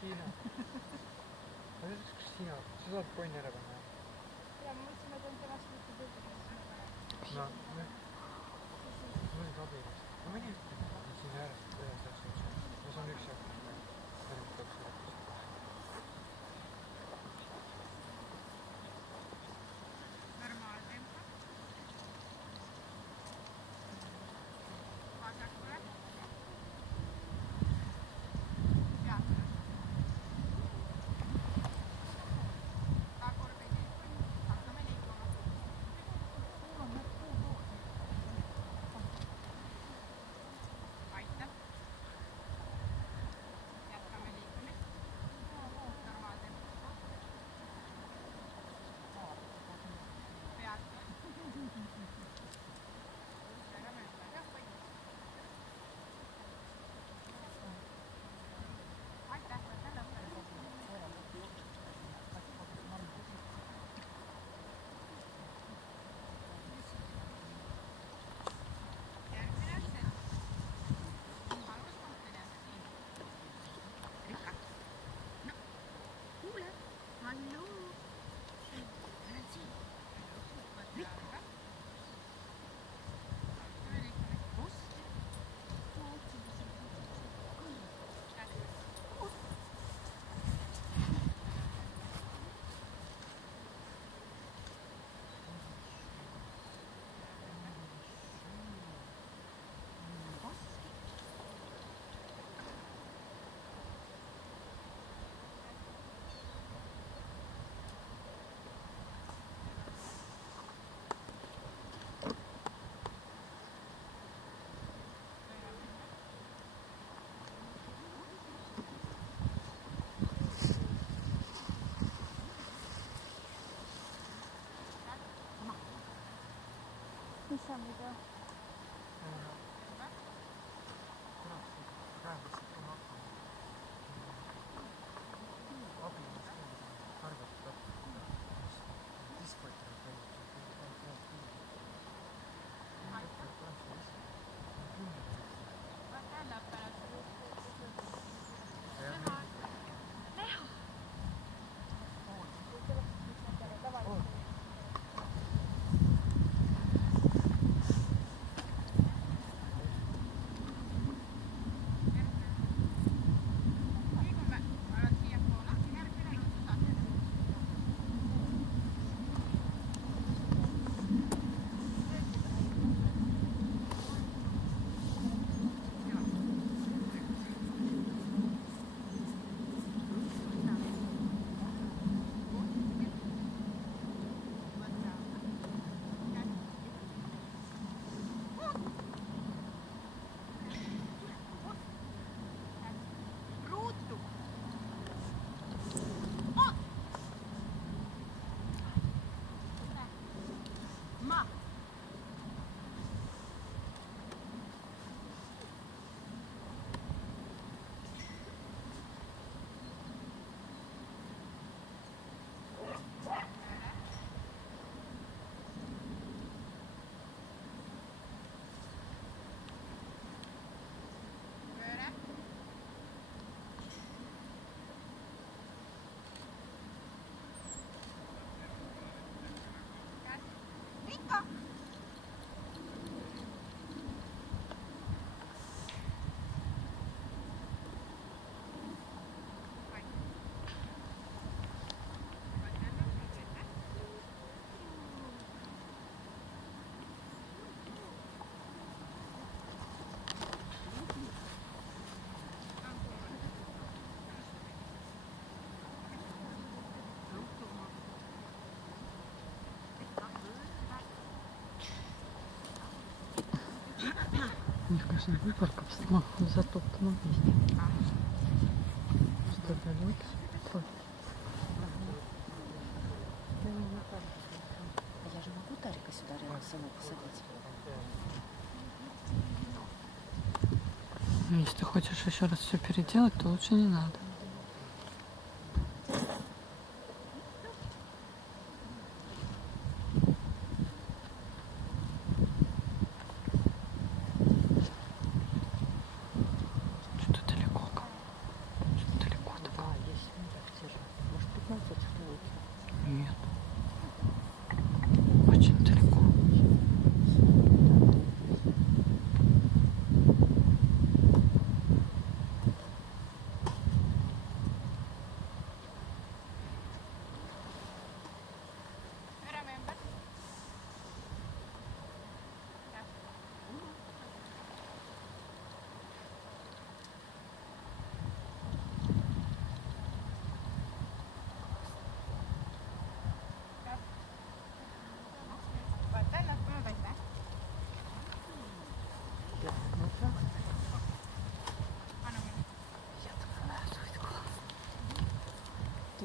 Kristiina. Kristiina, sa saad ponni ära panna? Ja ma mõtlesin, et on temast mitte tõlgida. No, mul on abielust. Ma mõni siin äärest ühes asjas. Ma saan üks jagu. Järgmine kaks lõpus. Normaaltempo. Vasakule. Peatule. Tagurpidi. Hakkame liikuma. Aitab. Jätkame liikumist. Normaaltempo. Peatul. Väga mööda. Jah, või. Aitäh, võtan lõppenud. Järgmine asend. Aluspunktidest siin. Rikka. No, kuule. Halloo. Olen siin. Võtta alla. Hakkame liikuma. Oske. Mis on video? Võta lõppenud. Leho. Liigume. Oled siiapoole. Järgmine nutsuta. Ruutu. Ma. Pööre. Rikka. Мне кажется, выборка затоптана вместе. Что далеко? Я же могу Тарика сюда рядом с собой посадить? Ну, если ты хочешь еще раз все переделать, то лучше не надо. Что-то далеко. Что-то далеко такое.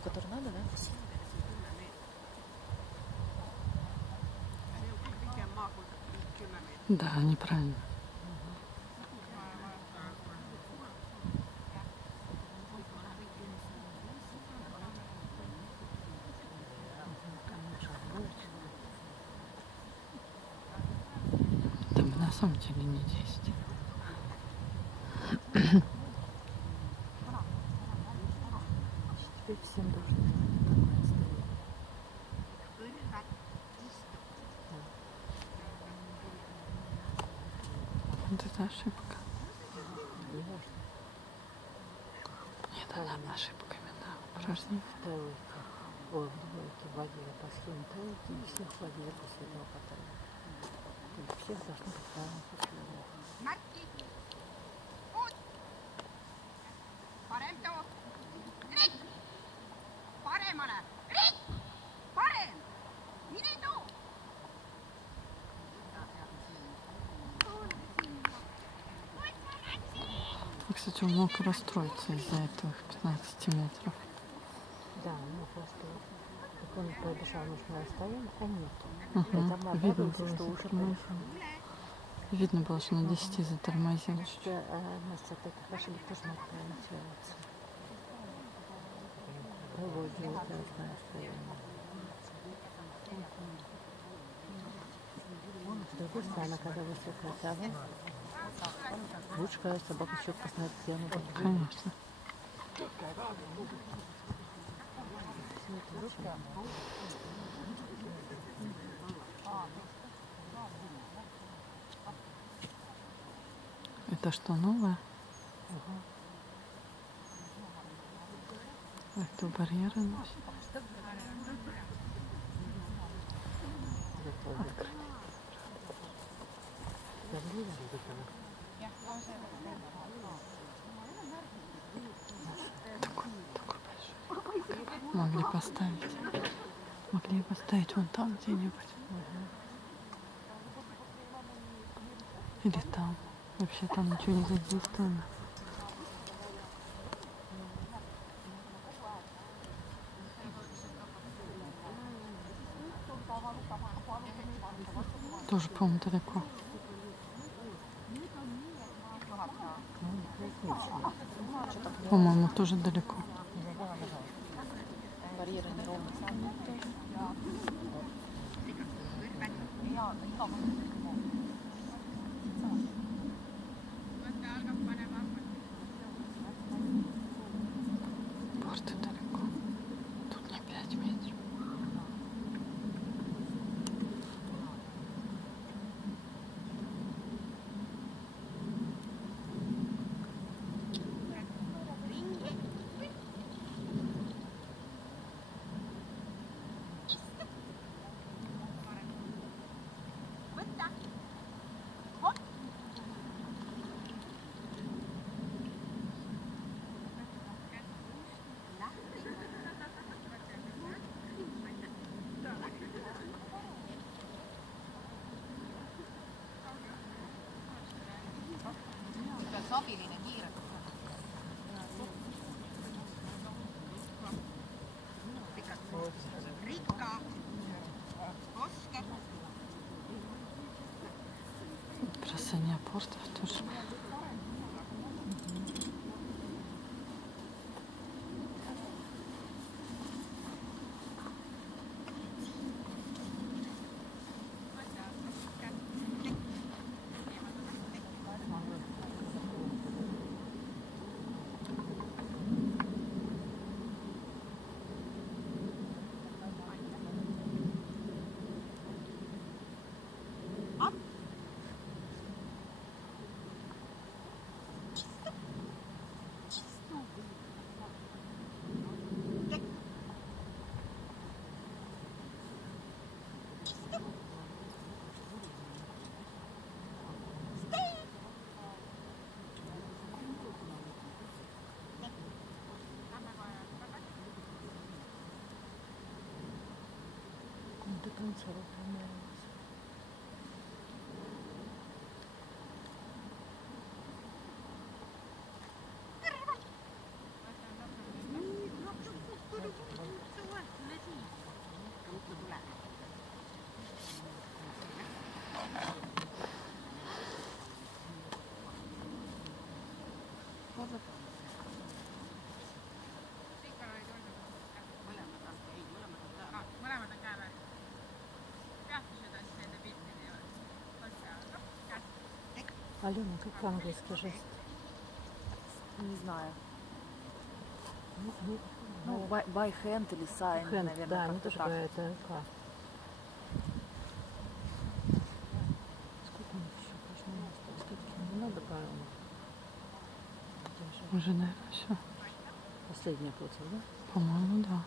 который надо, да? Да, неправильно. Там на самом деле не 10. Теперь всем должно быть. Вот это ошибка. Не важно. Нет, она ошибками, да. Упражнение. Тройка. Ой, в двойке вводили по схеме тройки, и всех вводили после этого потом. То есть всех должны быть равны условия. Märki. Uut. Parem too. Rikk. Paremale. Rikk. Parem. Mine too. И, кстати, он мог расстроиться из-за этого 15 метров. Да, ну просто как он пробежал нужное расстояние, а нет. Угу. Это мы Видно обрадуемся, было, что уже затормозил. прошел. Видно было, что на 10 затормозил. Значит, Настя, от этих ошибок тоже надо ориентироваться. Его делать разное расстояние. С другой стороны, когда высокая трава, лучше, когда собака четко знает, где она будет. Конечно. Это что, новое? Это барьеры носит. Такой большой. Могли поставить. Могли поставить вон там где-нибудь. Или там. Вообще там ничего не задействовано. Тоже, по-моему, далеко. По-моему, тоже далеко. Барьеры неровно стоят тоже. Порты далеко. Тут не 5 метров. Võtta. Hopp. Sobiline kiire. Rikka. Oske. Бросание портов тоже. До конца выполняется. Алена, как по-английски жест? Не знаю. Ну, Ну, by hand или sign, hand, наверное, да, они как-то тоже так. говорят ДНК. Сколько у них еще прошло? Сколько? Не надо, по-моему. Уже, наверное, все. Последняя против, да? По-моему, да.